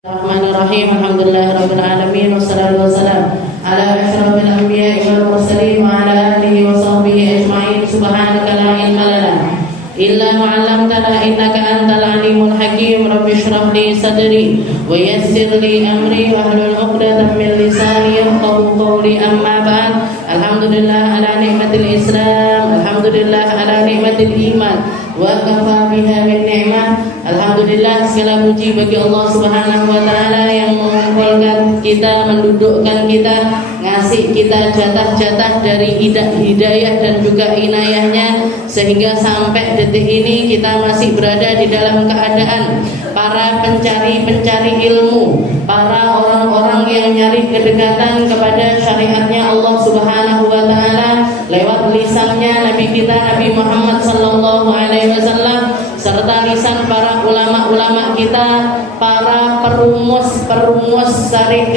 Bismillahirrahmanirrahim. Alhamdulillahirabbil alamin wassalatu wassalamu ala asyrafil anbiya'i wal mursalin wa ala alihi wa sahbihi ajma'in. Subhanaka la ilma lana illa ma 'allamtana innaka antal alimul hakim. Rabbi shrah li sadri wa yassir li amri wahlul 'uqdatam min lisani yafqahu qawli. Amma ba'd. Alhamdulillah ala nikmatil Islam, alhamdulillah ala nikmatil iman wa kafa biha min ni'mah. Alhamdulillah, segala puji bagi Allah Subhanahu wa taala yang mengumpulkan kita, mendudukkan kita, ngasih kita jatah-jatah dari hidayah dan juga inayahnya, sehingga sampai detik ini kita masih berada di dalam keadaan para pencari-pencari ilmu, para orang-orang yang nyari kedekatan kepada syariatnya Allah Subhanahu wa taala lewat lisannya Nabi kita Nabi Muhammad sallallahu alaihi wasallam, serta lisan para ulama-ulama kita, para perumus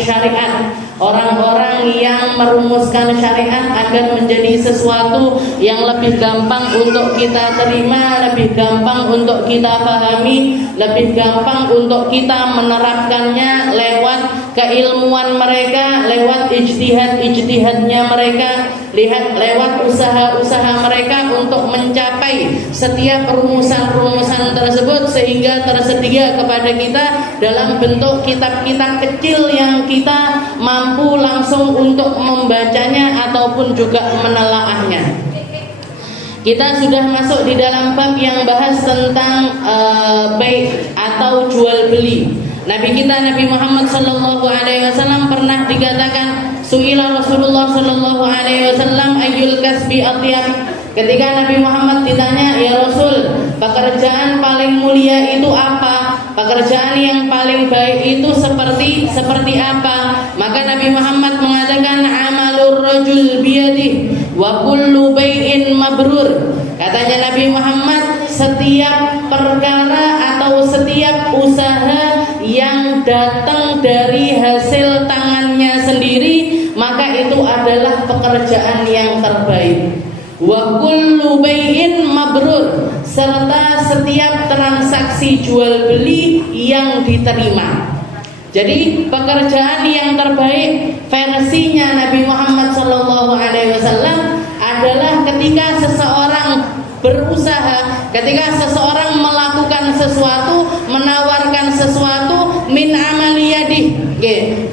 syariat, orang-orang yang merumuskan syariat agar menjadi sesuatu yang lebih gampang untuk kita terima, lebih gampang untuk kita pahami, lebih gampang untuk kita menerapkannya lewat keilmuan mereka, lewat ijtihadnya mereka, lewat usaha-usaha mereka untuk mencapai setiap rumusan-rumusan tersebut, sehingga tersedia kepada kita dalam bentuk kitab-kitab kecil yang kita mampu langsung untuk membacanya ataupun juga menelaahnya. Kita sudah masuk di dalam bab yang bahas tentang bai' atau jual beli. Nabi kita Nabi Muhammad sallallahu alaihi wasallam pernah dikatakan, su'ila Rasulullah sallallahu alaihi wasallam ayyul kasbi atyab. Ketika Nabi Muhammad ditanya, ya Rasul, pekerjaan paling mulia itu apa? Pekerjaan yang paling baik itu seperti apa? Maka Nabi Muhammad mengatakan, amalur rajul biyadih wa kullu bai'in mabrur. Katanya Nabi Muhammad, setiap perkara atau setiap usaha yang datang dari hasil tangannya sendiri, maka itu adalah pekerjaan yang terbaik. Wa kullu bai'in mabrur, serta setiap transaksi jual beli yang diterima. Jadi pekerjaan yang terbaik versinya Nabi Muhammad SAW adalah ketika seseorang berusaha, ketika seseorang melakukan sesuatu, menawarkan sesuatu min amaliyadih,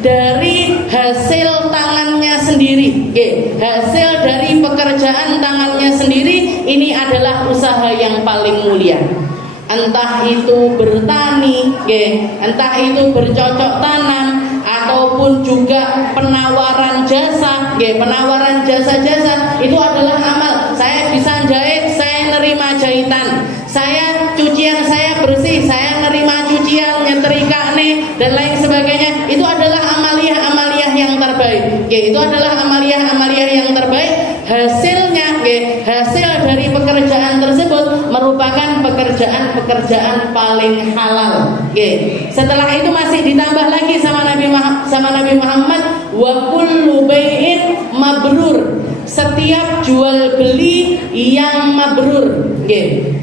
dari hasil tangannya sendiri, hasil dari pekerjaan tangannya sendiri. Ini adalah usaha yang paling mulia. Entah itu bertani, entah itu bercocok tanam, ataupun juga penawaran jasa, penawaran jasa-jasa, itu adalah amal. Saya bisa jahit, saya nerima jahitan, saya cucian saya bersih, saya nerima cucian, nyetrika nih dan lain sebagainya. Itu adalah amaliyah yang terbaik. Itu adalah amaliyah yang terbaik. Hasilnya, hasil dari pekerjaan tersebut merupakan pekerjaan paling halal. Setelah itu masih ditambah lagi sama Nabi Muhammad, wa kullu bai'in mabrur, setiap jual beli yang mabrur.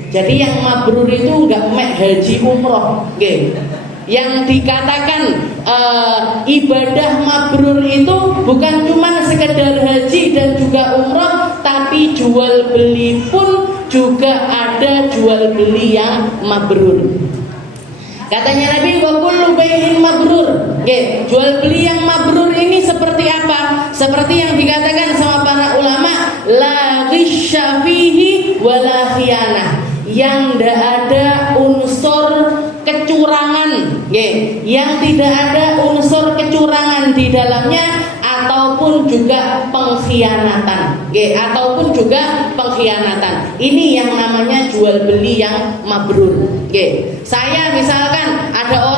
Jadi yang mabrur itu enggak mek haji umroh. Yang dikatakan ibadah mabrur itu bukan cuma sekedar haji dan juga umroh, tapi jual beli pun juga ada jual beli yang mabrur. Katanya Nabi, wa kullu bai'in mabrur. Jual beli yang mabrur ini seperti apa? Seperti yang dikatakan sama para ulama, la ghisya fihi wala khiyanah, yang tidak ada unsur kecurangan, yang tidak ada unsur kecurangan di dalamnya, ataupun juga pengkhianatan, Ini yang namanya jual beli yang mabrur. Saya misalkan ada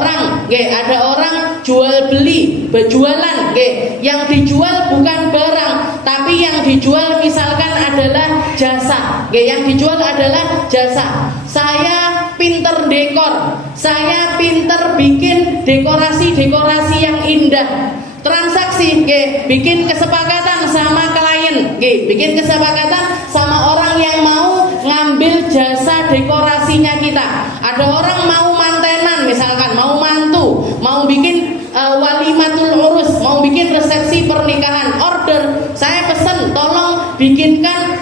orang jual beli, berjualan, yang dijual bukan barang, tapi yang dijual misalkan adalah jasa. Yang dijual adalah jasa. Saya pinter dekor, saya pinter bikin dekorasi yang indah. Transaksi, bikin kesepakatan sama klien, bikin kesepakatan sama orang yang mau ngambil jasa dekorasinya kita. Ada orang mau mantenan, misalkan mau mantu, mau bikin bikin resepsi pernikahan, order, saya pesen tolong bikinkan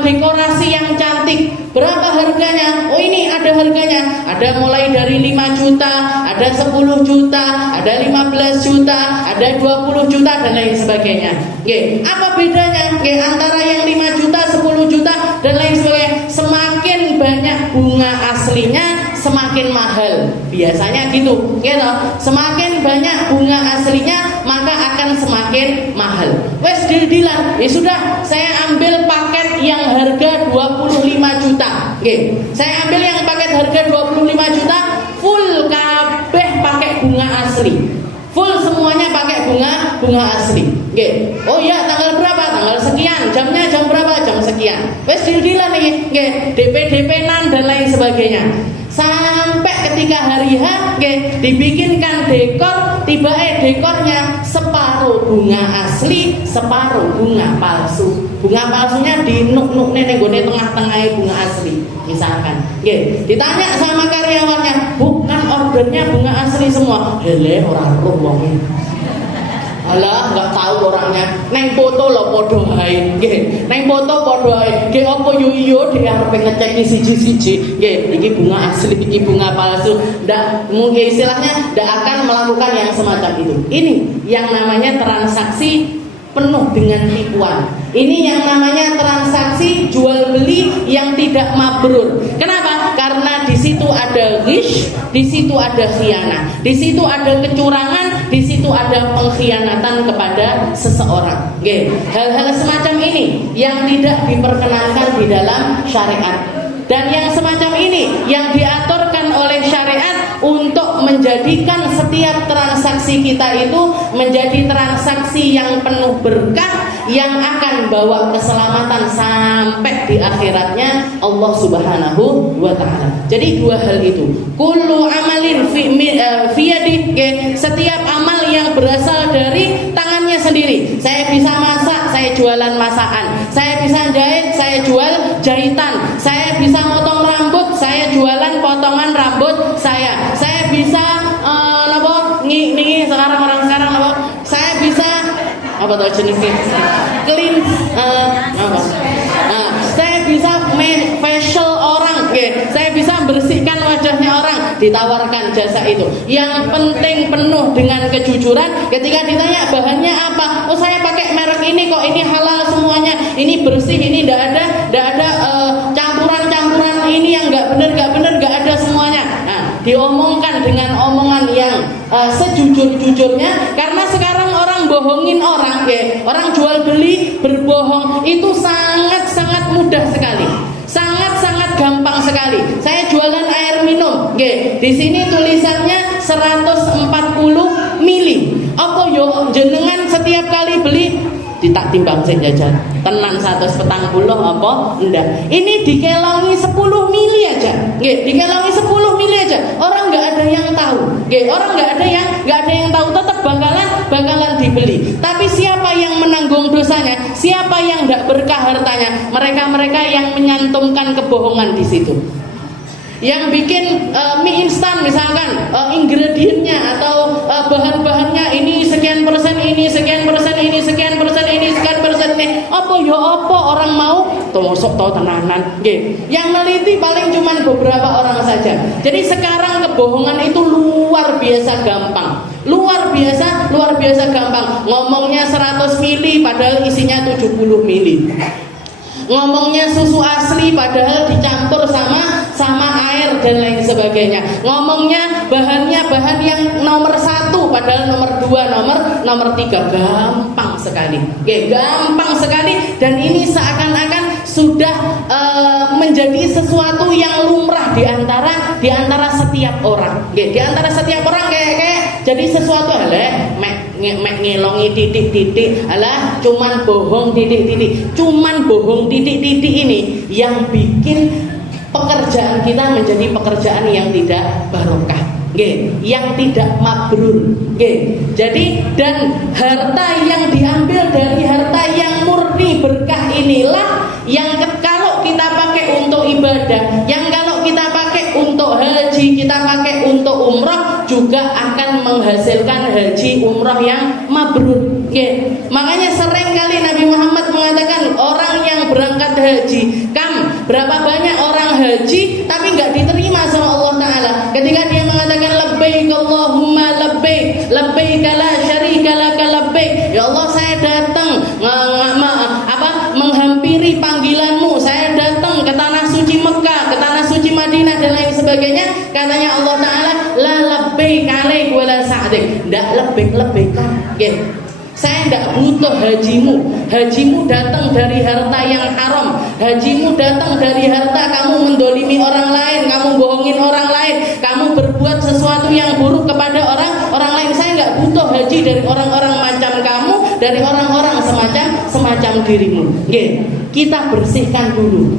dekorasi yang cantik. Berapa harganya? Oh ini ada harganya. Ada mulai dari 5 juta, ada 10 juta, ada 15 juta, ada 20 juta dan lain sebagainya. Apa bedanya antara yang 5 juta, 10 juta dan lain sebagainya? Semakin banyak bunga aslinya, semakin mahal. Biasanya gitu. Semakin banyak bunga aslinya, maka akan semakin mahal. Wes deal-dealan. Ya sudah, saya ambil paket yang harga 25 juta. Saya ambil yang paket harga 25 juta, full kabeh pakai bunga asli. Full semuanya pakai bunga asli. Oh iya, tanggal berapa? Tanggal sekian. Jamnya jam berapa? Jam sekian. Wes deal-dealan nih. DP-nan dan lain sebagainya. Sampai ketika hari H, dibikinkan dekor, dekornya separuh bunga asli, separuh bunga palsu. Bunga palsunya dinuk-nuk ning nggone tengah-tengah bunga asli. Misalkan, ditanya sama karyawannya, bukan ordernya bunga asli semua. Hele, ora roh wong. Alah, nggak tahu orangnya. Neng foto lo podo ae, neng foto podo ae. Apa yo dia harus ngecek siji-siji. Iki bunga asli, iki bunga palsu. Ndak, mungkin istilahnya ndak akan melakukan yang semacam itu. Ini yang namanya transaksi penuh dengan tipuan. Ini yang namanya transaksi jual beli yang tidak mabrur. Kenapa? Karena di situ ada ghish, di situ ada khianah, di situ ada kecurangan, di situ ada pengkhianatan kepada seseorang. Hal-hal semacam ini yang tidak diperkenankan di dalam syariat. Dan yang semacam ini yang diaturkan oleh syariat untuk menjadikan setiap transaksi kita itu menjadi transaksi yang penuh berkah, yang akan bawa keselamatan sampai di akhiratnya Allah Subhanahu wa ta'ala. Jadi dua hal itu. Kullu amalin fi yadih, setiap amal yang berasal dari tangannya sendiri. Saya bisa masak, saya jualan masakan. Saya bisa jahit, saya jual jahitan. Saya bisa motong rambut, saya jualan potongan rambut saya. Saya bisa nih sekarang orang sekarang saya bisa apa tuh jenisnya clean saya bisa facial orang, saya bisa bersihkan wajahnya orang, ditawarkan jasa itu. Yang penting penuh dengan kejujuran. Ketika ditanya bahannya apa, oh saya pakai merek ini kok, ini halal semuanya, ini bersih, ini tidak ada campuran ini yang nggak benar, nggak ada semuanya. Diomongkan dengan omongan yang sejujur-jujurnya, karena sekarang orang bohongin orang, orang jual beli berbohong itu sangat mudah sekali, sangat gampang sekali. Saya jualan air minum, di sini tulisannya 140 mili. Apa yo jenengan setiap kali beli ditak timbang sing jajan tenan 140 apa ndak, ini dikelongi 10 mili aja, dikelongi 10 mili aja, orang nggak ada yang tahu, orang nggak ada yang tahu, tetap bakalan dibeli. Tapi siapa yang menanggung dosanya? Siapa yang nggak berkah hartanya? Mereka yang menyantumkan kebohongan di situ. Yang bikin mie instan misalkan, ingredientnya atau bahan-bahannya ini sekian persen, ini sekian persen, ini sekian persen, ini sekian persen, ini apa orang mau tosok tau tenanan. Yang meneliti paling cuman beberapa orang saja. Jadi sekarang kebohongan itu luar biasa gampang, luar biasa gampang. Ngomongnya 100 mili padahal isinya 70 mili. Ngomongnya susu asli padahal dicampur sama air dan lain sebagainya. Ngomongnya bahannya bahan yang nomor 1 padahal nomor 2, nomor 3. Gampang sekali, gampang sekali. Dan ini seakan-akan sudah menjadi sesuatu yang lumrah di antara setiap orang. Di antara setiap orang kayak jadi sesuatu ngelongi titik-titik, alah cuman bohong titik-titik, ini yang bikin pekerjaan kita menjadi pekerjaan yang tidak barokah, yang tidak mabrur. Jadi dan harta yang diambil dari harta yang murni berkah inilah yang kalau kita pakai untuk ibadah, yang kalau kita pakai pakai untuk haji, kita pakai untuk umrah, juga akan menghasilkan haji umrah yang mabrur. Makanya sering kali Nabi Muhammad mengatakan orang yang berangkat haji, berapa banyak orang haji tapi nggak diterima sama Allah Ta'ala. Ketika dia mengatakan labbaik Allahumma labbaik, labbaik la syarika laka labbaik, ya Allah saya datang menghampiri panggilanmu, saya datang ke tanah suci Mekah, ke tanah suci Madinah dan lain sebagainya. Katanya Allah Ta'ala la labbaik alaik wa la sa'dik, ndak lebih-lebihkan. Saya tidak butuh hajimu. Hajimu datang dari harta yang haram. Hajimu datang dari harta kamu mendolimi orang lain, kamu bohongin orang lain, kamu berbuat sesuatu yang buruk kepada orang lain. Saya nggak butuh haji dari orang-orang macam kamu, dari orang-orang semacam dirimu. Kita bersihkan dulu.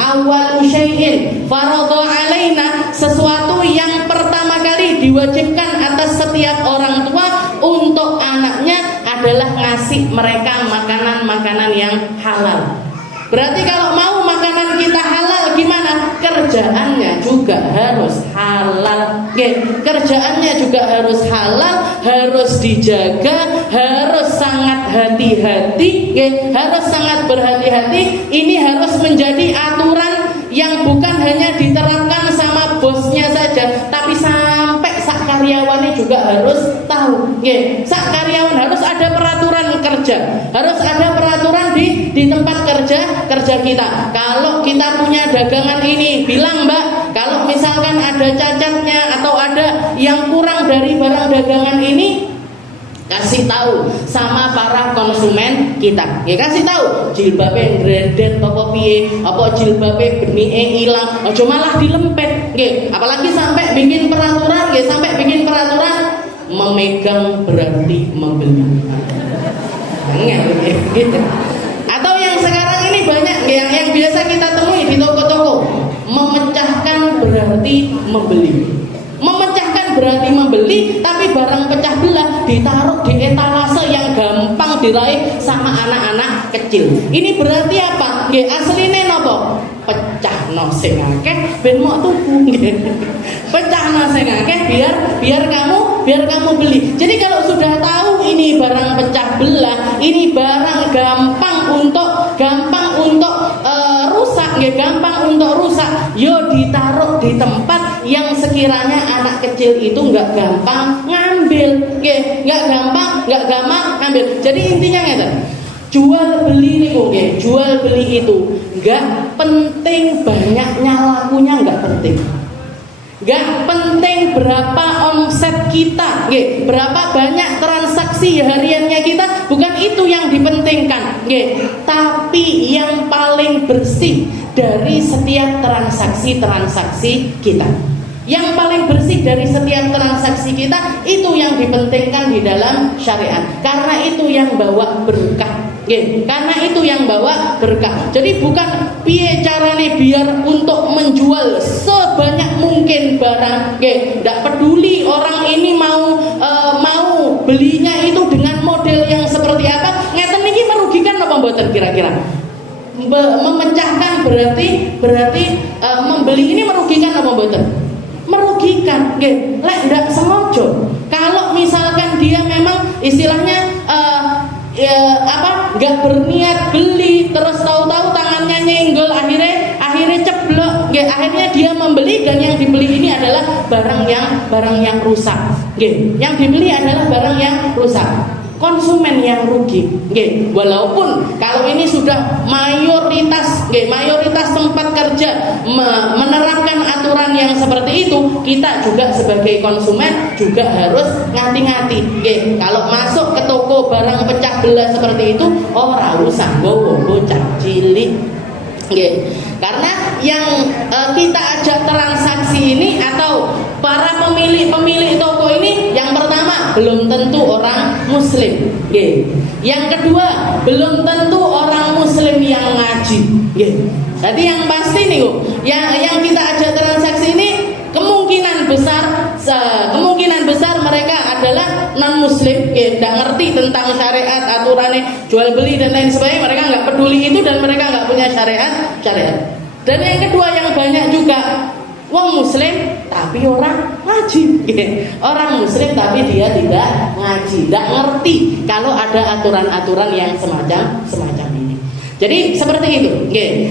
Awal syai'in faradha alaina, sesuatu yang pertama kali diwajibkan atas setiap orang tua untuk anaknya adalah ngasih mereka makanan-makanan yang halal. Berarti kalau mau makanan kita halal gimana? Kerjaannya juga harus halal. Kerjaannya juga harus halal, harus dijaga, harus sangat hati-hati, harus sangat berhati-hati. Ini harus menjadi aturan yang bukan hanya diterapkan sama bosnya saja, tapi sampai sak karyawannya juga harus tahu. Sak karyawan harus ada peraturan kerja, harus ada peraturan di tempat kerja kita. Kalau kita punya dagangan ini, bilang Mbak, kalau misalkan ada cacatnya atau ada yang kurang dari barang dagangan ini, kasih tahu sama para konsumen kita. Kasih tahu jilbabe ngredet apa piye, apa jilbabe benike ilang, aja malah dilempet. Apalagi sampai bikin peraturan, memegang berarti membeli. Atau yang sekarang ini banyak yang biasa kita temui di toko-toko, memecahkan berarti membeli. Memecahkan berarti membeli, tapi barang pecah belah ditaruh di etalase yang gampang diraih sama anak-anak kecil. Ini berarti apa? Asline napa? Pecahno sing akeh ben mok tuku. Pecahno sing akeh biar kamu beli. Jadi kalau sudah tahu ini barang pecah belah, ini barang gampang untuk rusak, yo ditaruh di tempat yang sekiranya anak kecil itu nggak gampang ngambil, nggak gampang ngambil. Jadi intinya ngeten, jual beli itu nggak penting banyaknya lakunya, nggak penting. Gak penting berapa omset kita, berapa banyak transaksi hariannya kita, bukan itu yang dipentingkan, tapi yang paling bersih dari setiap transaksi kita. Yang paling bersih dari setiap transaksi kita itu yang dipentingkan di dalam syariat, karena itu yang bawa berkah. Karena itu yang bawa berkah. Jadi bukan piye carane biar untuk menjual sebanyak mungkin barang. Nggak peduli orang ini mau belinya itu dengan model yang seperti apa. Ngeten niki merugikan apa mboten kira-kira? Memecahkan berarti membeli ini merugikan apa mboten? Merugikan. Lek ndak sengaja. Kalau misalkan dia memang istilahnya nggak berniat beli, terus tahu-tahu tangannya nyenggol, akhirnya ceblok, akhirnya dia membeli dan yang dibeli ini adalah barang yang rusak. Yang dibeli adalah barang yang rusak. Konsumen yang rugi. Walaupun kalau ini sudah mayoritas tempat kerja menerapkan aturan yang seperti itu, kita juga sebagai konsumen juga harus ngati-ngati. Kalau masuk ke toko barang pecah belah seperti itu, ora usah nggowo bocah cilik. Karena yang kita ajak transaksi ini atau para pemilik toko ini, yang pertama belum tentu orang muslim. Yang kedua belum tentu orang muslim yang ngaji. Jadi yang pasti nih, yang kita ajak transaksi ini kemungkinan besar mereka adalah non muslim, tidak ngerti tentang syariat, aturannya jual beli dan lain sebagainya. Mereka nggak peduli itu dan mereka nggak punya syariat. Dan yang kedua yang banyak juga Wong muslim tapi orang ngaji. Orang muslim tapi dia tidak ngaji, tidak ngerti kalau ada aturan-aturan yang semacam ini. Jadi seperti itu.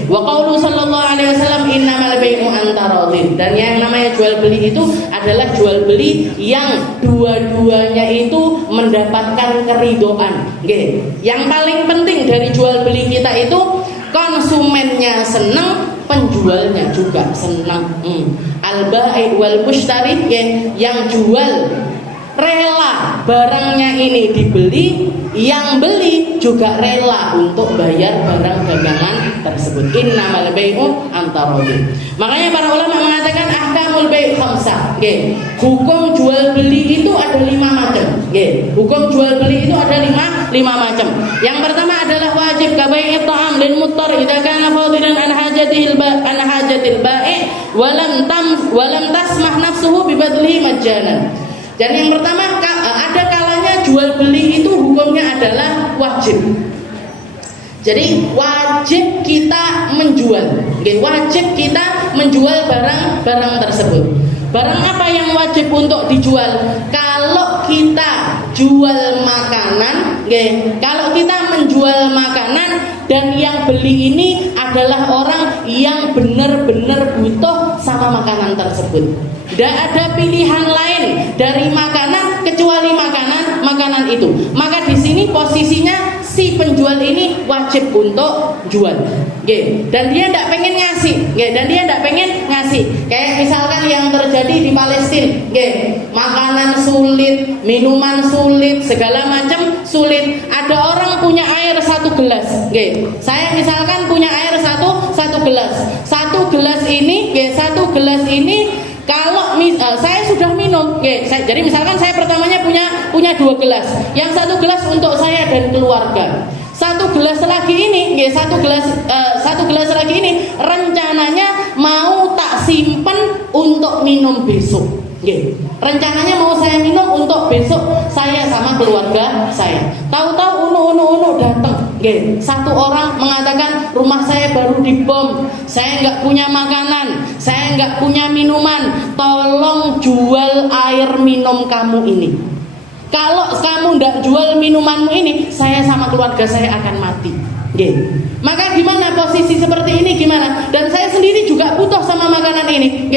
Wa qaulu sallallahu alaihi wasallam innamal bai'u antaradin. Dan yang namanya jual beli itu adalah jual beli yang dua-duanya itu mendapatkan keridhaan. Yang paling penting dari jual beli kita itu konsumennya senang, penjualnya juga senang. Al-bai' wal mushtari, yang jual rela barangnya ini dibeli, yang beli juga rela untuk bayar barang dagangan tersebut. Innamal bai'u antaradin. Makanya para ulama mengatakan ahkamul bai' khamsah. Hukum jual beli itu ada 5 macam. Hukum jual beli itu ada 5 macam. Yang pertama adalah wajib kabai'it ta'am lil muttar idza kana fadilan an hajatil bai' walam tasmah nafsuhu bi badlihi majjanan. Dan yang pertama, ada kalanya jual beli itu hukumnya adalah wajib. Jadi wajib kita menjual. Wajib kita menjual barang tersebut. Barang apa yang wajib untuk dijual? Kalau kita jual makanan, kalau kita menjual makanan dan yang beli ini adalah orang yang benar-benar butuh sama makanan tersebut. Tidak ada pilihan lain dari makanan kecuali makanan itu. Maka di sini posisinya si penjual ini wajib untuk jual. Dan dia tidak pengen ngasih. Kayak misalkan yang terjadi di Palestina, makanan sulit, minuman sulit, segala macam sulit. Ada orang punya air 1 gelas. Saya misalkan punya air satu gelas. Satu gelas ini kalau saya sudah minum, jadi misalkan saya pertamanya punya 2 gelas, yang 1 gelas untuk saya dan keluarga. Satu gelas lagi ini rencananya mau tak simpen untuk minum besok. Rencananya mau saya minum untuk besok saya sama keluarga saya. Tahu-tahu unu datang. Satu orang mengatakan rumah saya baru dibom, saya nggak punya makanan, saya nggak punya minuman, tolong jual air minum kamu ini. Kalau kamu tidak jual minumanmu ini, saya sama keluarga saya akan mati. Maka gimana posisi seperti ini gimana? Dan saya sendiri juga butuh sama makanan ini.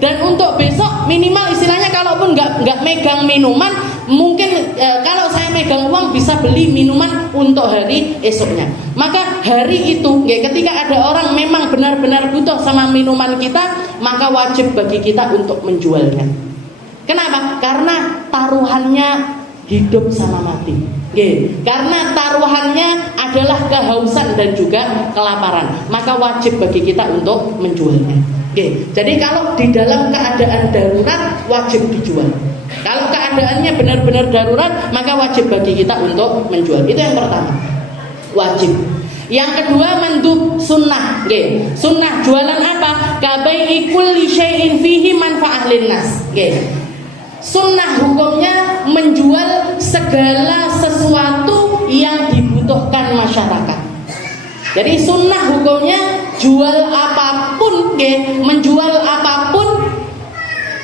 Dan untuk besok minimal istilahnya kalaupun nggak megang minuman, mungkin kalau saya megang uang bisa beli minuman untuk hari esoknya. Maka hari itu, ketika ada orang memang benar-benar butuh sama minuman kita, maka wajib bagi kita untuk menjualnya. Kenapa? Karena taruhannya hidup sama mati. Karena taruhannya adalah kehausan dan juga kelaparan, maka wajib bagi kita untuk menjualnya. Jadi kalau di dalam keadaan darurat wajib dijual. Kalau keadaannya benar-benar darurat, maka wajib bagi kita untuk menjual. Itu yang pertama, wajib. Yang kedua mandub sunnah. Sunnah jualan apa? Kabai'i kulli syai'in fihi manfa'ah linnas. Sunnah hukumnya menjual segala sesuatu yang dibutuhkan masyarakat. Jadi sunnah hukumnya jual apapun, menjual apapun.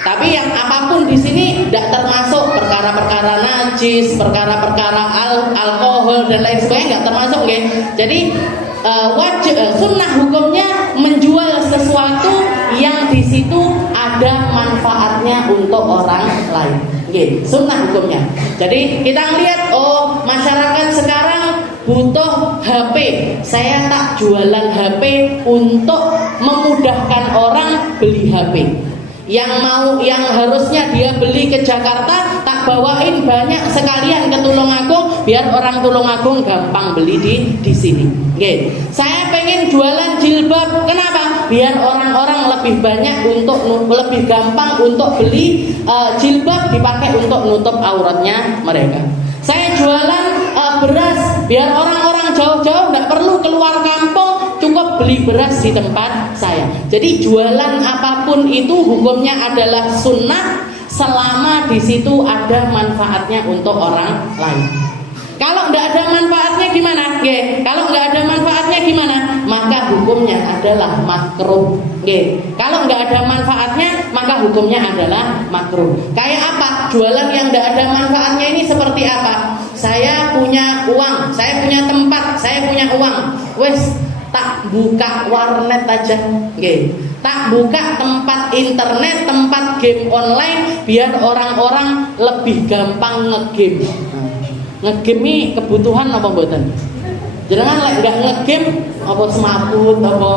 Tapi yang apapun di sini tidak termasuk perkara-perkara najis, perkara-perkara alkohol dan lain sebagainya, nggak termasuk. Jadi wajib sunnah hukumnya menjual sesuatu yang di situ ada manfaatnya untuk orang lain. Sunnah hukumnya. Jadi kita lihat, masyarakat sekarang butuh HP, saya tak jualan HP untuk memudahkan orang beli HP. Yang harusnya dia beli ke Jakarta, tak bawain banyak sekalian ke Tulungagung biar orang Tulungagung gampang beli di sini. Saya pengen jualan jilbab, kenapa? Biar orang-orang lebih gampang untuk beli jilbab dipakai untuk nutup auratnya mereka. Saya jualan beras biar orang-orang jauh-jauh tidak perlu keluar kampung, cukup beli beras di tempat saya. Jadi jualan apapun itu hukumnya adalah sunnah selama di situ ada manfaatnya untuk orang lain. Kalau nggak ada manfaatnya gimana? Nggih. Kalau nggak ada manfaatnya gimana? Maka hukumnya adalah makruh. Nggih. Kalau nggak ada manfaatnya, maka hukumnya adalah makruh. Kayak apa? Jualan yang nggak ada manfaatnya ini seperti apa? Saya punya uang, saya punya tempat, saya punya uang. Wes, tak buka warnet aja. Nggih. Tak buka tempat internet, tempat game online biar orang-orang lebih gampang ngegame. Ngegame ini kebutuhan apa mboten? Jangan lek enggak ngegame apa semaput apa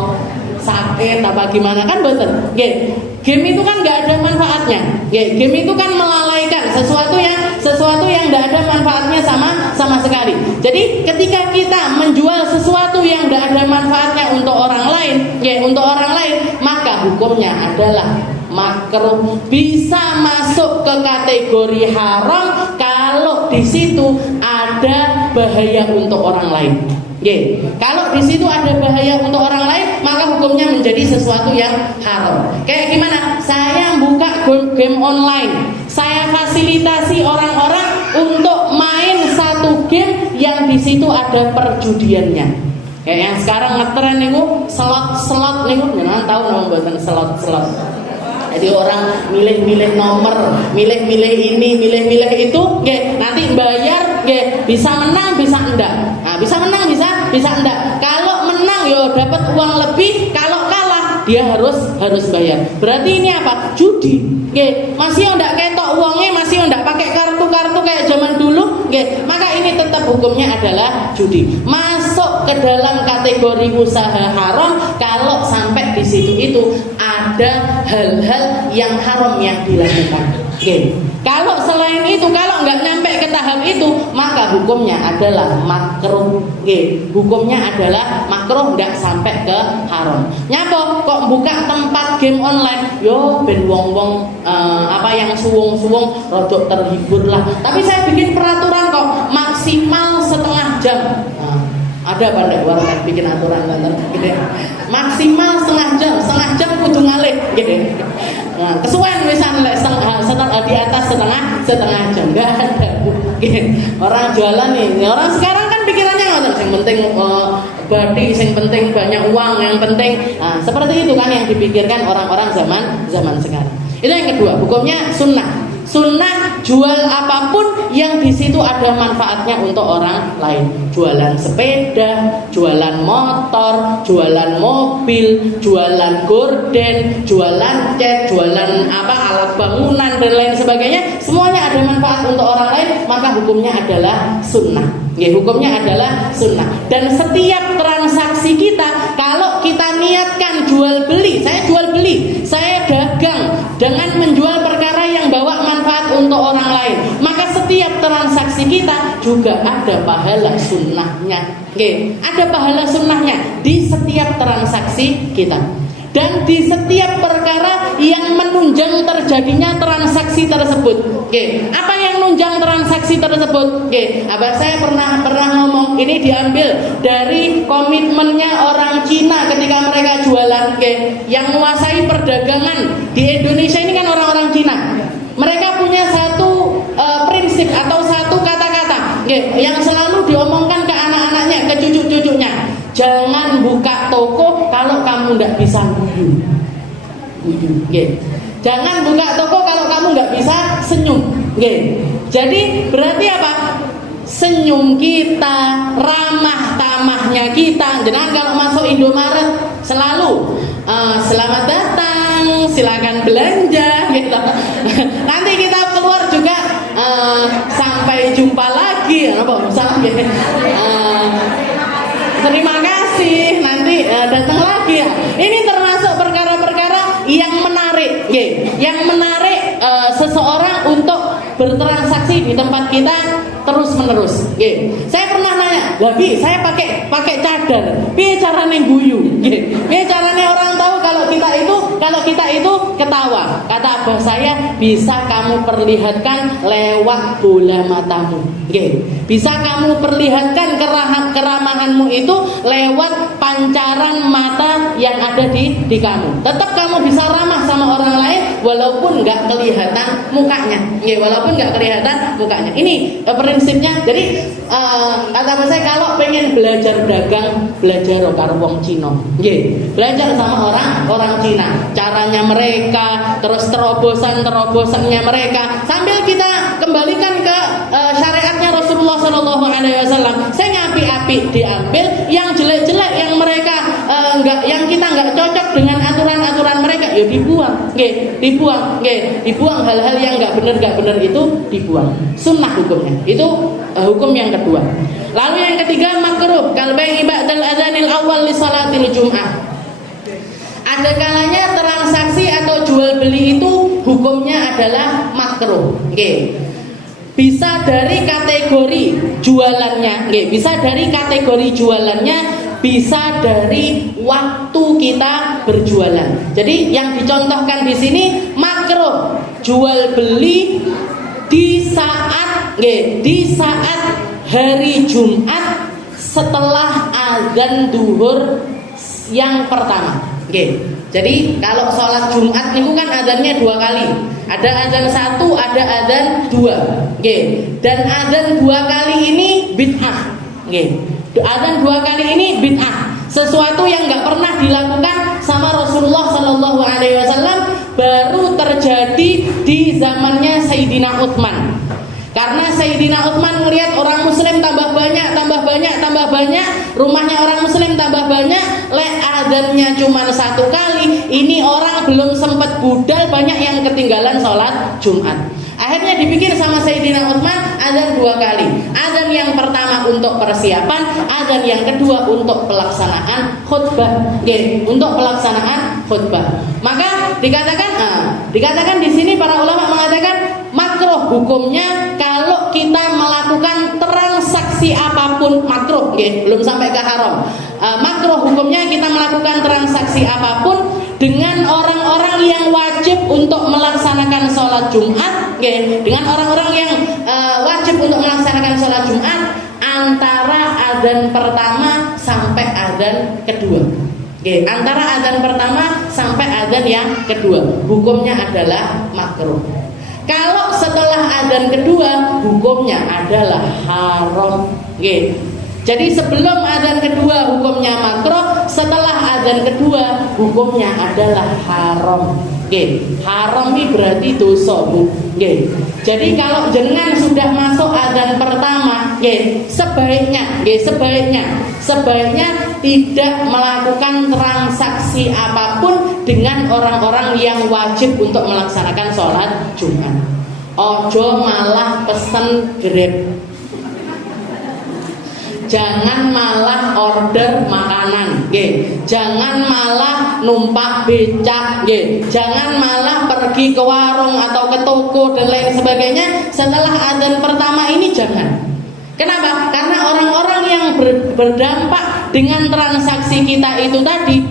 sakit apa gimana kan mboten. Nggih. Game itu kan enggak ada manfaatnya. Nggih, game itu kan melalaikan sesuatu yang enggak ada manfaatnya sama sekali. Jadi ketika kita menjual sesuatu yang enggak ada manfaatnya untuk orang lain, untuk orang lain, maka hukumnya adalah makruh. Bisa masuk ke kategori haram kalau di situ ada bahaya untuk orang lain. Kalau di situ ada bahaya untuk orang lain, maka hukumnya menjadi sesuatu yang haram. Kayak gimana? Saya buka game online, saya fasilitasi orang-orang untuk main satu game yang di situ ada perjudiannya. Kayak yang sekarang ngetren niku slot niku, jangan tahu nama buatan slot. Jadi orang milih-milih nomor, milih-milih ini, milih-milih itu, nanti bayar, bisa menang, bisa enggak. Nah, bisa menang, bisa enggak. Kalau menang yo dapat uang lebih, kalau kalah dia harus bayar. Berarti ini apa? Judi. Masih enggak ketok uangnya, masih enggak pakai kartu-kartu kayak zaman dulu, maka ini tetap hukumnya adalah judi. Masuk ke dalam kategori usaha haram kalau sampai di situ itu ada hal-hal yang haram yang dilakukan. Kalau selain itu, kalau nggak nyampe ke tahap itu, maka hukumnya adalah makruh. Hukumnya adalah makruh, nggak sampai ke haram. Nyapa kok buka tempat game online? Yo ben wong-wong yang suwung-suwung rodok terhibur lah. Tapi saya bikin peraturan kok maksimal setengah jam. Ada pandai warnet bikin aturan gitu. Maksimal setengah jam kudu ngalih gitu. Nah, kesuwen misalnya di atas setengah jam enggak ada. Orang jualan nih, orang sekarang kan pikirannya ngoten, yang penting badi, yang penting banyak uang, yang penting seperti itu kan yang dipikirkan orang-orang zaman sekarang. Itu yang kedua, hukumnya sunnah. Sunnah jual apapun yang di situ ada manfaatnya untuk orang lain. Jualan sepeda, jualan motor, jualan mobil, jualan gorden, jualan cat, jualan alat bangunan dan lain sebagainya. Semuanya ada manfaat untuk orang lain, maka hukumnya adalah sunnah. Hukumnya adalah sunnah. Dan setiap transaksi kita, kalau kita niatkan jual beli, saya dagang dengan menjual perkara yang bawa manfaat untuk orang lain, maka setiap transaksi kita juga ada pahala sunnahnya. Ada pahala sunnahnya di setiap transaksi kita. Dan di setiap perkara yang menunjang terjadinya transaksi tersebut. Apa yang menunjang transaksi tersebut? Abah saya pernah ngomong, ini diambil dari komitmennya orang Cina ketika mereka jualan. Yang menguasai perdagangan di Indonesia ini kan orang-orang Cina. Mereka punya satu prinsip atau satu kata-kata yang selalu diomongkan ke anak-anaknya, ke cucu-cucunya. Jangan buka toko kalau kamu nggak bisa guyu. Jangan buka toko kalau kamu nggak bisa senyum. Jadi berarti apa? Senyum kita, ramah tamahnya kita. Jangan kalau masuk Indomaret selalu selamat datang, silakan belanja. Nanti kita keluar juga sampai jumpa lagi. Misalnya terima kasih, nanti datang lagi ya. Ini termasuk perkara-perkara yang menarik, yang menarik seseorang untuk bertransaksi di tempat kita terus menerus. Saya pernah nanya, lagi saya pakai cadar, piye carane guyu? Piye carane orang tahu kalau Kalau kita itu ketawa, kata abah saya, bisa kamu perlihatkan lewat bola matamu. Bisa kamu perlihatkan keramahanmu itu lewat pancaran mata yang ada di kamu. Tetap kamu bisa ramah sama orang lain walaupun nggak kelihatan mukanya. Ini prinsipnya. Jadi kata abah saya, kalau pengen belajar dagang, belajar karo wong Cina. Belajar sama orang Cina, caranya mereka, terus terobosannya mereka, sambil kita kembalikan ke syariatnya Rasulullah SAW. Saya ngapi-api diambil, yang jelek-jelek yang mereka yang kita nggak cocok dengan aturan mereka, ya dibuang, dibuang hal-hal yang nggak benar itu dibuang. Sunnah hukumnya itu hukum yang kedua. Lalu yang ketiga, makruh kalbai ba'dal adzanil awal li salatil jum'ah. Ada kalanya transaksi atau jual beli itu hukumnya adalah makruh. Bisa dari kategori jualannya, bisa dari waktu kita berjualan. Jadi yang dicontohkan di sini makruh jual beli di saat hari Jumat setelah azan duhur yang pertama. Jadi kalau sholat Jumat itu kan azannya 2 kali. Ada azan 1, ada azan 2. Dan azan 2 kali ini bid'ah. Azan 2 kali ini bid'ah. Sesuatu yang nggak pernah dilakukan sama Rasulullah SAW, baru terjadi di zamannya Sayyidina Utsman. Karena Sayyidina Utsman melihat orang muslim tambah banyak, rumahnya orang muslim tambah banyak, adzannya cuma 1 kali, ini orang belum sempat budal, banyak yang ketinggalan sholat Jumat. Akhirnya dipikir sama Sayyidina Utsman, adzan 2 kali. Adzan yang pertama untuk persiapan, adzan yang kedua untuk pelaksanaan khutbah. Untuk pelaksanaan khutbah. Maka dikatakan di sini para ulama mengatakan makruh hukumnya kalau kita melakukan transaksi apapun, makruh, belum sampai ke haram. Makruh hukumnya kita melakukan transaksi apapun dengan orang-orang yang wajib untuk melaksanakan sholat Jumat, dengan orang-orang yang wajib untuk melaksanakan sholat Jumat antara adzan pertama sampai adzan kedua. Antara adzan pertama sampai adzan yang kedua, hukumnya adalah makruh. Kalau setelah adzan kedua, hukumnya adalah haram. Jadi sebelum adzan kedua hukumnya makruh, setelah adzan kedua hukumnya adalah haram. Haram ini berarti dosa, Bu. Jadi kalau jenengan sudah masuk adzan pertama, sebaiknya tidak melakukan transaksi apapun dengan orang-orang yang wajib untuk melaksanakan sholat Jumat. Ojo malah pesen Grab. Jangan malah order makanan, jangan malah numpak becak, jangan malah pergi ke warung atau ke toko dan lain sebagainya setelah adzan pertama ini, jangan. Kenapa? Karena orang-orang yang berdampak dengan transaksi kita itu tadi,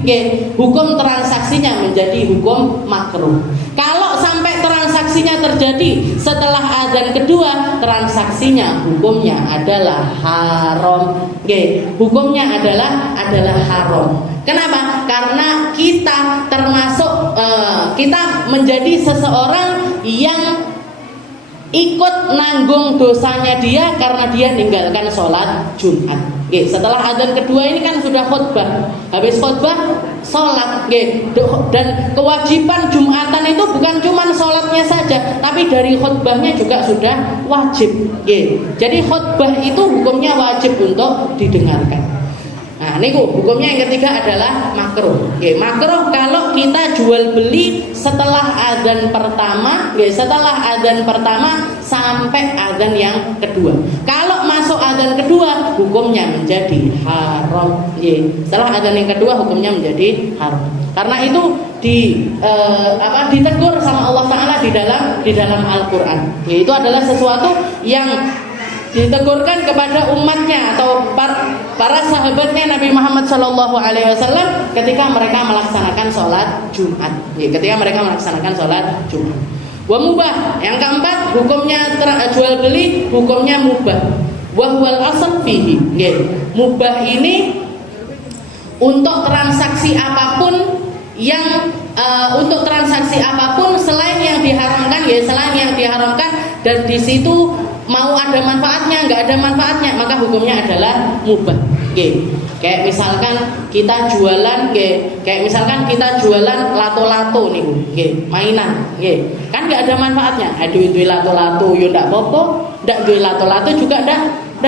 hukum transaksinya menjadi hukum makruh. Kalau sampai transaksinya terjadi setelah adzan kedua, transaksinya hukumnya adalah haram. Hukumnya adalah haram. Kenapa? Karena kita termasuk kita menjadi seseorang yang ikut nanggung dosanya dia karena dia meninggalkan sholat Jumat. Setelah adzan kedua ini kan sudah khutbah, habis khutbah sholat. Dan kewajiban Jumatan itu bukan cuma sholatnya saja, tapi dari khutbahnya juga sudah wajib. Jadi khutbah itu hukumnya wajib untuk didengarkan. Nah, ini hukumnya yang ketiga adalah makruh. Makruh kalau kita jual beli setelah adzan pertama, setelah adzan pertama sampai adzan yang kedua. Kalau masuk adzan kedua, hukumnya menjadi haram. Setelah adzan yang kedua, hukumnya menjadi haram. Karena itu ditegur sama Allah Taala di dalam Al-Qur'an. Itu adalah sesuatu yang ditegurkan kepada umatnya atau para sahabatnya Nabi Muhammad SAW ketika mereka melaksanakan sholat Jumat. Ketika mereka melaksanakan sholat Jumat. Wa mubah, yang keempat hukumnya jual beli hukumnya mubah. Wa huwal asal fihi. Mubah ini untuk transaksi apapun selain yang diharamkan, selain yang diharamkan dan di situ mau ada manfaatnya, nggak ada manfaatnya, maka hukumnya adalah mubah. Kayak misalkan kita jualan, kayak misalkan kita jualan lato-lato nih, mainan, kan nggak ada manfaatnya. Aduh lato-lato, yo ndak popo, ndak jual lato-lato juga ndak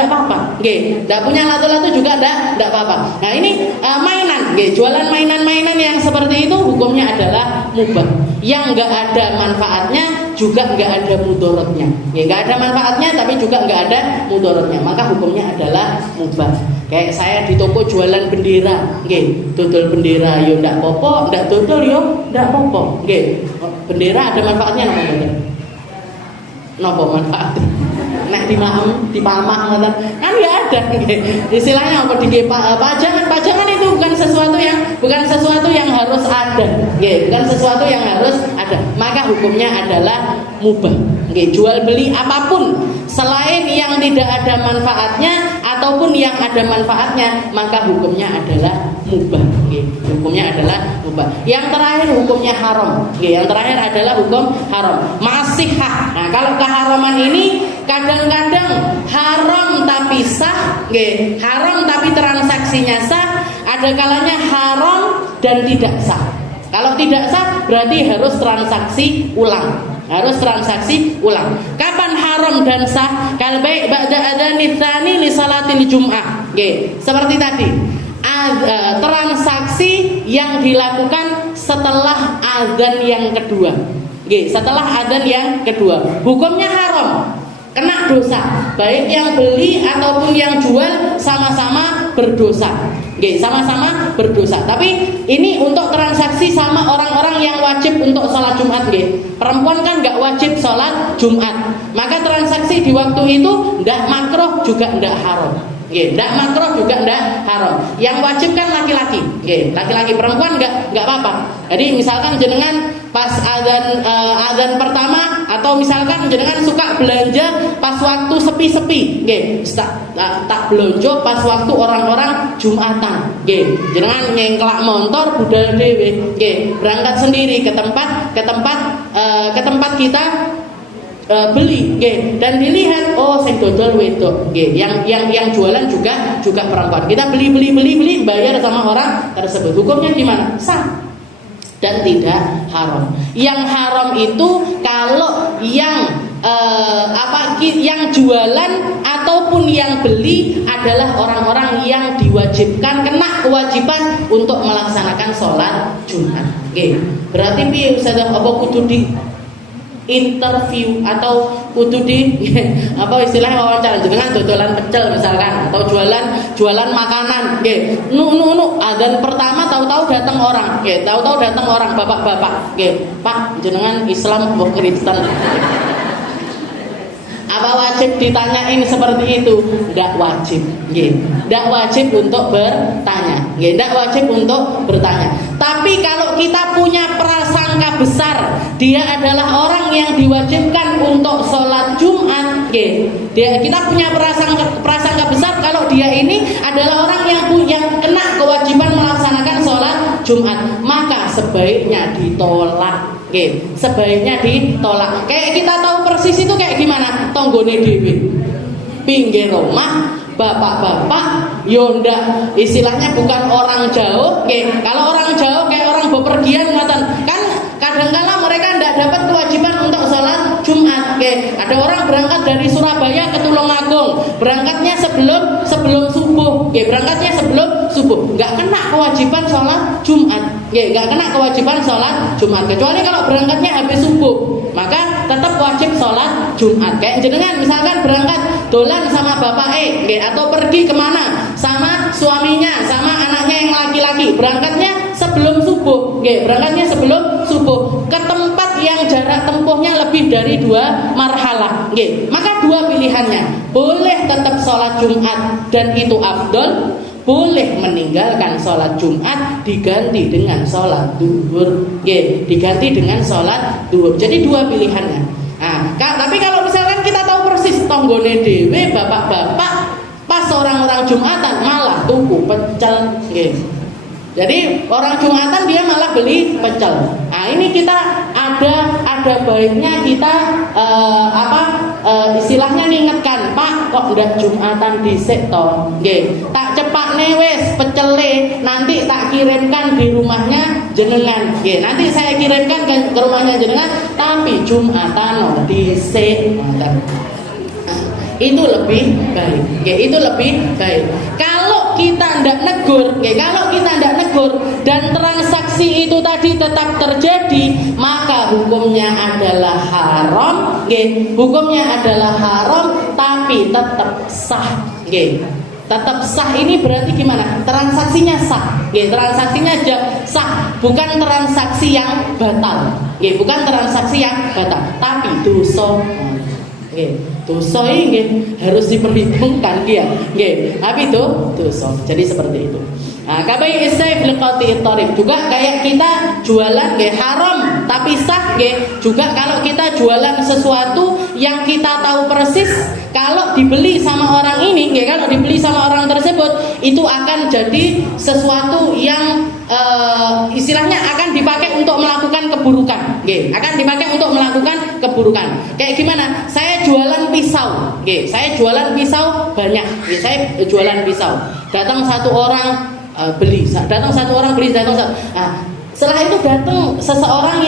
apa-apa, ndak punya lato-lato juga ndak apa-apa. Nah ini mainan, jualan mainan-mainan yang seperti itu hukumnya adalah mubah. Yang nggak ada manfaatnya juga nggak ada mudorotnya, nggak ada manfaatnya tapi juga nggak ada mudorotnya, maka hukumnya adalah mubah. Kayak saya di toko jualan bendera, dodol bendera, yo ndak popo, ndak dodol yo ndak popo, bendera ada manfaatnya nopo manfaatnya. Nek dipamah ngoten kan ya ada. Istilahnya apa pajangan itu bukan sesuatu yang harus ada. Bukan sesuatu yang harus ada. Maka hukumnya adalah mubah. Jual beli apapun selain yang tidak ada manfaatnya ataupun yang ada manfaatnya, maka hukumnya adalah mubah. Hukumnya adalah mubah. Yang terakhir hukumnya haram. Yang terakhir adalah hukum haram. Masihah. Nah, kalau keharaman ini kadang-kadang haram tapi sah, haram tapi transaksinya sah, ada kalanya haram dan tidak sah. Kalau tidak sah berarti harus transaksi ulang. Kapan haram dan sah? Kalau baik ba'da adzani tsani li salatil jum'ah. Seperti tadi. Transaksi yang dilakukan setelah azan yang kedua. Setelah azan yang kedua. Hukumnya haram. Kena dosa, baik yang beli ataupun yang jual sama-sama berdosa. Sama-sama berdosa. Tapi ini untuk transaksi sama orang-orang yang wajib untuk sholat Jumat. Perempuan kan nggak wajib sholat Jumat, maka transaksi di waktu itu ndak makruh juga ndak haram. Ndak makruh juga ndak haram. Yang wajib kan laki-laki. Laki-laki, perempuan nggak apa-apa. Jadi misalkan jenengan pas adzan pertama atau misalkan jenengan suka belanja pas waktu sepi-sepi, tak belanja pas waktu orang-orang Jumatan, jenengan nyengklak motor budal dhewe, berangkat sendiri ke tempat kita beli, dan dilihat sing dodol wedok, yang jualan juga perempuan. Kita beli bayar sama orang tersebut. Hukumnya gimana? Sah dan tidak haram. Yang haram itu kalau yang jualan ataupun yang beli adalah orang-orang yang diwajibkan, kena kewajiban untuk melaksanakan sholat Jumat. Berarti piye Ustaz, apa kudu di interview atau kudu di apa istilahnya wawancara jenengan dodolan pecel misalkan atau jualan makanan, adzan pertama tahu-tahu datang orang, bapak-bapak, Pak jenengan Islam apa Kristen? Apa wajib ditanyain seperti itu? Tidak wajib, tidak wajib untuk bertanya, tidak wajib untuk bertanya. Tapi kalau kita punya prasangka besar, dia adalah orang yang diwajibkan untuk sholat Jumat, kita punya prasangka besar kalau dia ini adalah orang yang kena kewajiban melaksanakan sholat Jumat, maka sebaiknya ditolak. Sebaiknya ditolak. Kayak kita tahu persis itu kayak gimana? Tonggone dhewe. Pinggir rumah, bapak-bapak, yonda, istilahnya bukan orang jauh. Kalau orang jauh kayak orang bepergian ngoten. Kan kadang-kala mereka tidak dapat kewajiban untuk sholat Jumat. Ada orang berangkat dari Surabaya ke Tulungagung, berangkatnya sebelum subuh. Berangkatnya sebelum subuh, nggak kena kewajiban sholat Jumat. Nggak kena kewajiban sholat Jumat, kecuali kalau berangkatnya habis subuh, maka tetap wajib sholat Jumat. Kayak jenengan misalkan berangkat dolan sama bapak atau pergi kemana sama suaminya, sama anaknya yang laki-laki, berangkatnya sebelum subuh, ke tempat yang jarak tempuhnya lebih dari 2 marhalah, nggih. Maka dua pilihannya, boleh tetap sholat Jumat dan itu afdol, boleh meninggalkan sholat Jumat diganti dengan sholat duhur, diganti dengan sholat duhur. Jadi dua pilihannya. Nah, tapi kalau misalkan kita tahu persis tonggone dewe bapak-bapak pas orang-orang Jumatan malah tuku pecel, jadi orang Jumatan dia malah beli pecel. Nah ini kita ada baiknya kita istilahnya ngingetkan, Pak kok udah Jumatan dhisik to, nggih. Tak cepakne wis pecele nanti tak kirimkan di rumahnya jenengan, nggih. Nanti saya kirimkan ke rumahnya jenengan, tapi Jumatan dhisik. Itu lebih baik, itu lebih baik. Kalau kita tidak negur, dan transaksi itu tadi tetap terjadi, maka hukumnya adalah haram, hukumnya adalah haram, tapi tetap sah, tetap sah. Ini berarti gimana? Transaksinya sah, transaksinya sah, bukan transaksi yang batal, bukan transaksi yang batal, tapi dosa. Dosa ini harus diperhitungkan tapi itu dosa. Jadi seperti itu. Nah, kabai isai liqati tariq juga kayak kita jualan haram tapi sah juga kalau kita jualan sesuatu yang kita tahu persis kalau dibeli sama orang ini kalau dibeli sama orang tersebut itu akan jadi sesuatu yang istilahnya akan dipakai untuk melakukan keburukan, akan dipakai untuk melakukan keburukan. Kayak gimana? Saya jualan pisau, saya jualan pisau banyak, saya jualan pisau. Datang satu orang beli, datang satu. Nah, setelah itu datang seseorang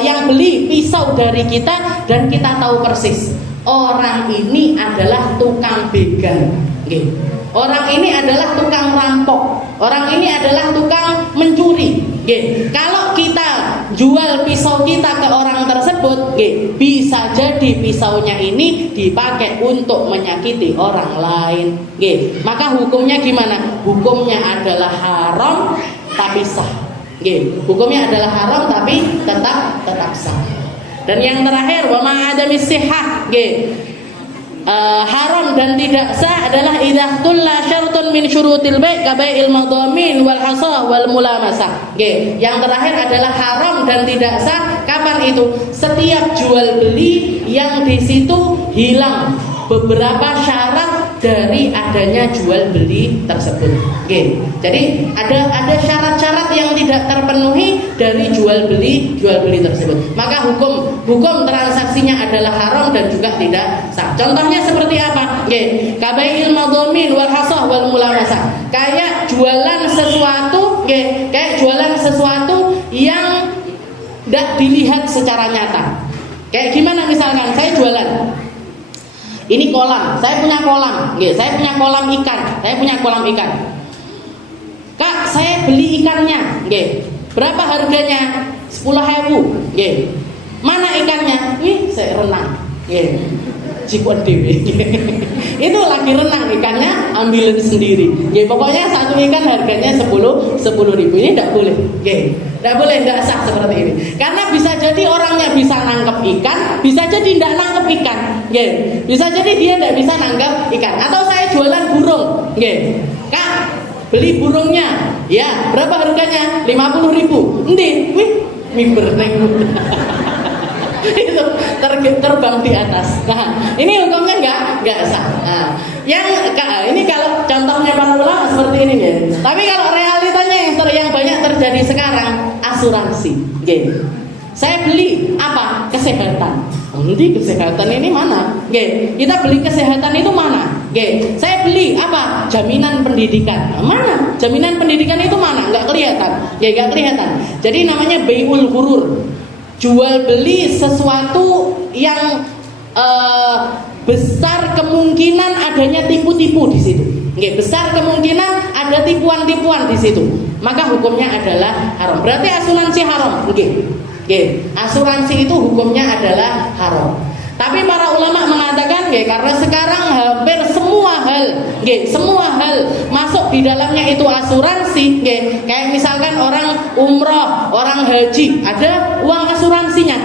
yang beli pisau dari kita dan kita tahu persis orang ini adalah tukang begal, orang ini adalah tukang rampok, orang ini adalah tukang mencuri. Kalau kita jual pisau kita ke orang tersebut, bisa jadi pisaunya ini dipakai untuk menyakiti orang lain. Maka hukumnya gimana? Hukumnya adalah haram tapi sah. Hukumnya adalah haram tapi tetap sah. Dan yang terakhir, wa ma'adamis sihah, haram dan tidak sah adalah idza tulla syartun min syurutil bai' ka bai'il madhamin wal hasah wal mulamasah. Yang terakhir adalah haram dan tidak sah kapan itu? Setiap jual beli yang di situ hilang beberapa syarat dari adanya jual beli tersebut. Jadi ada syarat-syarat yang tidak terpenuhi dari jual beli tersebut. Maka hukum transaksinya adalah haram dan juga tidak sah. Contohnya seperti apa? Kabail madhamin wal hasah wal mulamasah. Kayak jualan sesuatu yang tidak dilihat secara nyata. Kayak gimana misalkan saya jualan ini kolam, saya punya kolam, saya punya kolam ikan. Kak, saya beli ikannya, berapa harganya? 10.000. Mana ikannya? Wih, saya renang, jikon dewe. Itu lagi renang ikannya, ambilin sendiri. Pokoknya satu ikan harganya 10.000. Ini tidak boleh, tidak sah seperti ini. Karena bisa jadi orangnya bisa nangkep ikan, bisa jadi tidak nangkep ikan. Bisa jadi dia tidak bisa nangkep ikan. Atau saya jualan burung, Kak, beli burungnya, ya berapa harganya? 50.000. Endi? Wih, miber neng. Itu terbang di atas. Nah, ini hukumnya enggak sah. Nah, ini kalau contohnya para ulama seperti ini ya. Tapi kalau realitanya yang banyak terjadi sekarang asuransi. Saya beli apa? Kesehatan. Nanti kesehatan ini mana? Kita beli kesehatan itu mana? Saya beli apa? Jaminan pendidikan. Mana? Jaminan pendidikan itu mana? Enggak kelihatan. Enggak kelihatan. Jadi namanya bai'ul ghurur. Jual beli sesuatu yang besar kemungkinan adanya tipu-tipu di situ. Besar kemungkinan ada tipuan-tipuan di situ. Maka hukumnya adalah haram. Berarti asuransi haram. Asuransi itu hukumnya adalah haram. Tapi para ulama mengatakan karena sekarang hampir semua hal masuk di dalamnya itu asuransi. Kayak misalkan orang umroh, orang haji, ada uang asuransinya.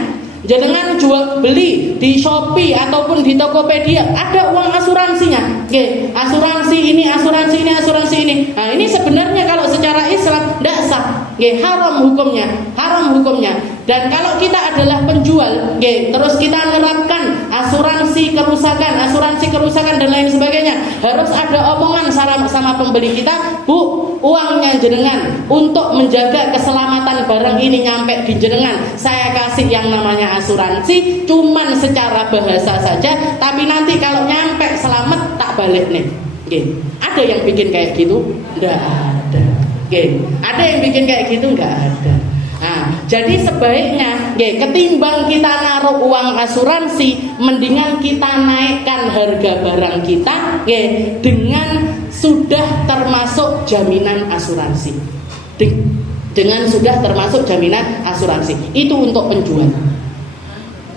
jenengan jual beli di Shopee ataupun di Tokopedia ada uang asuransinya. Nggih, asuransi ini, asuransi ini, asuransi ini. Nah, ini sebenarnya kalau secara Islam tidak sah. Nggih, haram hukumnya, haram hukumnya. Dan kalau kita adalah penjual, nggih, terus kita menerapkan asuransi kerusakan dan lain sebagainya, harus ada omongan sama pembeli kita, Bu, uangnya jenengan untuk menjaga keselamatan barang ini nyampe di jenengan, saya kasih yang namanya asuransi, cuman secara bahasa saja, tapi nanti kalau nyampe selamat tak balik nih. Nggih. Ada yang bikin kayak gitu? Enggak ada. Nggih. Ada yang bikin kayak gitu? Enggak ada. Nah, jadi sebaiknya ketimbang kita naruh uang asuransi, mendingan kita naikkan harga barang kita dengan sudah termasuk jaminan asuransi. Dengan sudah termasuk jaminan asuransi. Itu untuk penjual.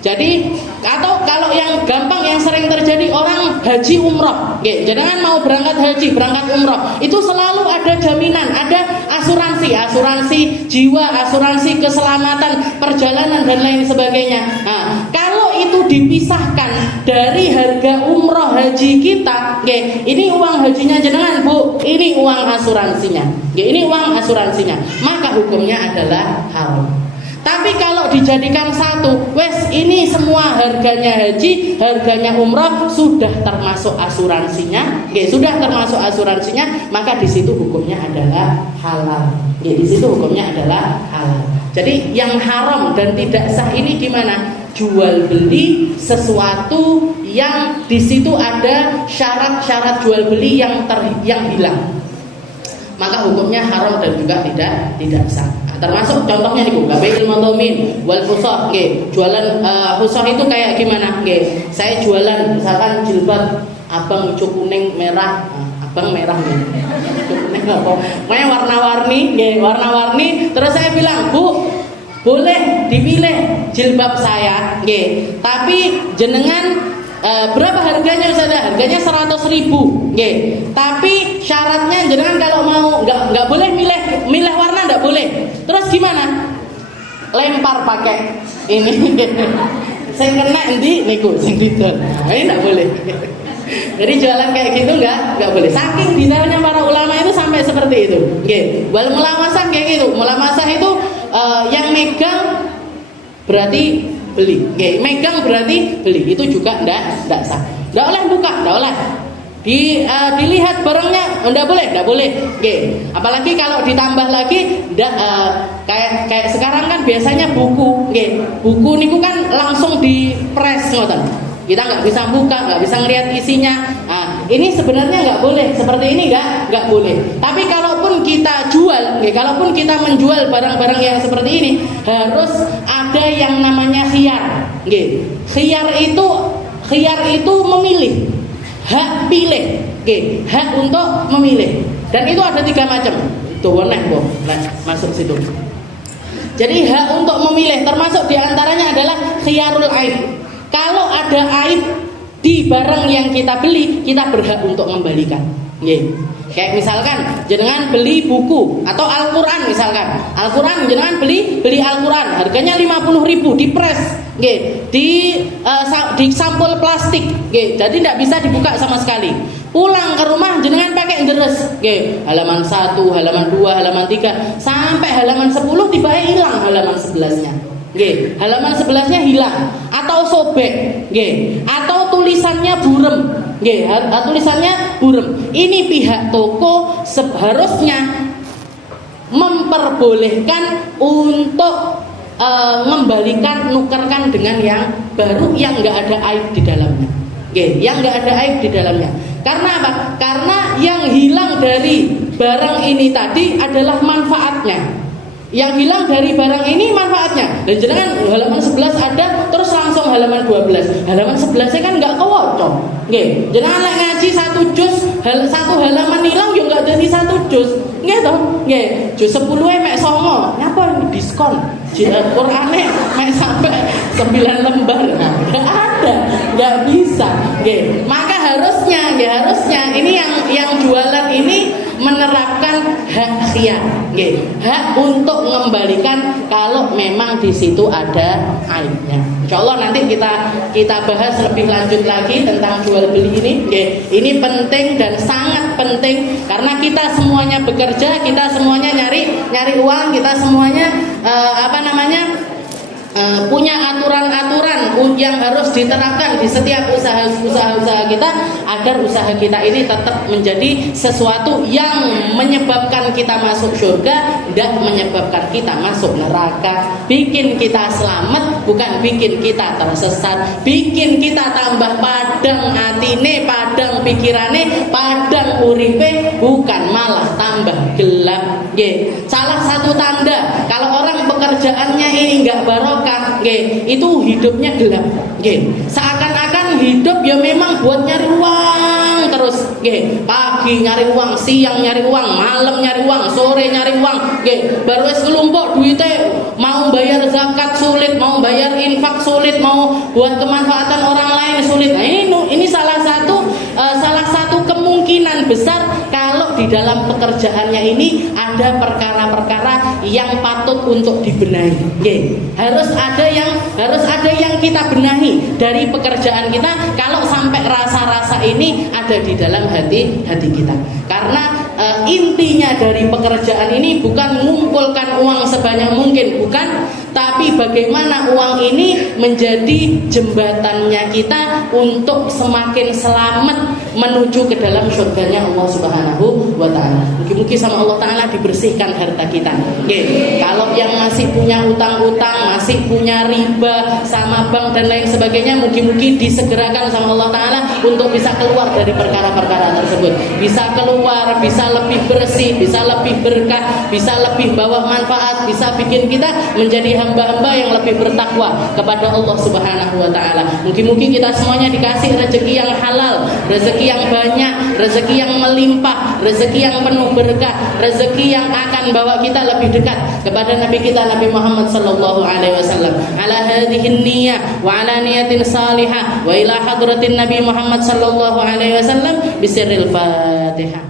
Jadi atau kalau yang gampang yang sering terjadi orang haji umroh, jangan mau berangkat haji, berangkat umroh, itu selalu ada jaminan, ada asuransi jiwa, asuransi keselamatan perjalanan dan lain sebagainya. Nah, kalau itu dipisahkan dari harga umroh haji kita, ini uang hajinya jenengan, Bu, ini uang asuransinya, ini uang asuransinya, maka hukumnya adalah haram. Tapi kalau dijadikan satu, wes ini semua harganya haji, harganya umroh sudah termasuk asuransinya, sudah termasuk asuransinya, maka di situ hukumnya adalah halal. Di situ hukumnya adalah halal. Jadi yang haram dan tidak sah ini gimana? Jual beli sesuatu yang di situ ada syarat-syarat jual beli yang hilang, maka hukumnya haram dan juga tidak sah. Termasuk contohnya nih Bu, bai'il madhamin wal fusah. Jualan fusah itu kayak gimana? Saya jualan misalkan jilbab abang hijau kuning merah, abang merah nih. Kuning apa? Pokoknya warna-warni, terus saya bilang, "Bu, boleh dipilih jilbab saya, tapi jenengan berapa harganya Ustazah? Harganya 100.000, tapi syaratnya jenengan kalau mau nggak boleh milih warna, nggak boleh. Terus gimana? Lempar pakai ini. Saya kena endi niku sing didol. Nah, ini nggak boleh. Jadi jualan kayak gitu nggak boleh. Saking detailnya para ulama itu sampai seperti itu. Wal mulamasah kayak gitu. Mulamasah itu yang megang berarti beli, megang berarti beli, itu juga ndak sah, ndak oleh buka, ndak oleh dilihat barangnya, ndak boleh, apalagi kalau ditambah lagi, kayak sekarang kan biasanya buku niku kan langsung di press ngoten, kita nggak bisa buka, nggak bisa ngelihat isinya. Nah, ini sebenarnya nggak boleh, seperti ini nggak boleh. Tapi kalaupun kita jual, kalaupun kita menjual barang-barang yang seperti ini, harus ada yang namanya khiyar. Khiyar itu memilih, hak pilih, hak untuk memilih. Dan itu ada 3 macam. Itu weneh kok, masuk situ. Jadi hak untuk memilih termasuk diantaranya adalah khiyarul aib. Kalau ada aib di barang yang kita beli, kita berhak untuk membalikan. Kayak misalkan jenengan beli buku atau Al-Quran, misalkan Al-Quran jenengan beli Al-Quran harganya 50.000 di press, di sampul plastik, jadi tidak bisa dibuka sama sekali. Pulang ke rumah jenengan pakai deres, halaman 1, halaman 2, halaman 3 sampai halaman 10 tiba hilang halaman 11-nya. Halaman 11-nya hilang atau sobek, atau tulisannya burem, tulisannya burem. Ini pihak toko seharusnya memperbolehkan untuk mengembalikan, nukarkan dengan yang baru yang nggak ada aib di dalamnya, yang nggak ada aib di dalamnya. Karena apa? Karena yang hilang dari barang ini tadi adalah manfaatnya. Yang hilang dari barang ini manfaatnya. Dan jangan halaman 11 ada terus langsung halaman 12. Halaman 11-nya kan enggak kewocok. Nggih. Jangan lek ngaji 1 juz, 1 halaman hilang yo enggak jadi 1 juz. Nggih toh? Nggih. Juz 10 mek 9. Nyapa diskon? Qur'ane mek sampai 9 lembar. Enggak ada. Enggak bisa. Nggih. Maka harusnya ini yang jualan ini menerapkan hak kesaksian, hak untuk mengembalikan kalau memang di situ ada aibnya. Insya Allah nanti kita bahas lebih lanjut lagi tentang jual beli ini. Ini penting dan sangat penting karena kita semuanya bekerja, kita semuanya nyari uang, kita semuanya punya aturan-aturan yang harus diterapkan di setiap usaha kita agar usaha kita ini tetap menjadi sesuatu yang menyebabkan kita masuk surga dan menyebabkan kita masuk neraka, bikin kita selamat bukan bikin kita tersesat, bikin kita tambah padang atine, padang pikirane, padang uripe, bukan malah tambah gelap. Salah satu tanda kalau orang pekerjaannya ini enggak barokah, itu hidupnya gelap. Seakan-akan hidup ya memang buat nyari uang terus. Pagi nyari uang, siang nyari uang, malam nyari uang, sore nyari uang. Baru es kelumpuk duitnya, mau bayar zakat sulit, mau bayar infak sulit, mau buat kemanfaatan orang lain sulit. Nah, ini salah satu kemungkinan besar kalau di dalam pekerjaannya ini ada perkara-perkara yang patut untuk dibenahi. Harus ada yang kita benahi dari pekerjaan kita kalau sampai rasa-rasa ini ada di dalam hati kita. Karena intinya dari pekerjaan ini bukan mengumpulkan uang sebanyak mungkin, bukan, tapi bagaimana uang ini menjadi jembatannya kita untuk semakin selamat menuju ke dalam surganya Allah Subhanahu wa ta'ala. Mungkin sama Allah ta'ala dibersihkan harta kita. Kalau yang masih punya utang-utang, masih punya riba sama bank dan lain sebagainya, mungkin disegerakan sama Allah ta'ala untuk bisa keluar dari perkara-perkara tersebut, bisa keluar, bisa lebih bersih, bisa lebih berkah, bisa lebih bawa manfaat, bisa bikin kita menjadi hamba-hamba yang lebih bertakwa kepada Allah Subhanahu wa ta'ala. Mungkin kita semuanya dikasih rezeki yang halal, rezeki yang banyak, rezeki yang melimpah, rezeki yang penuh berkah, rezeki yang akan bawa kita lebih dekat kepada Nabi kita Nabi Muhammad sallallahu alaihi wasallam. Ala hadhihi niyyah wa ala niyatin salihah wa ila hadratin Nabi Muhammad sallallahu alaihi wasallam bisirril Fatihah.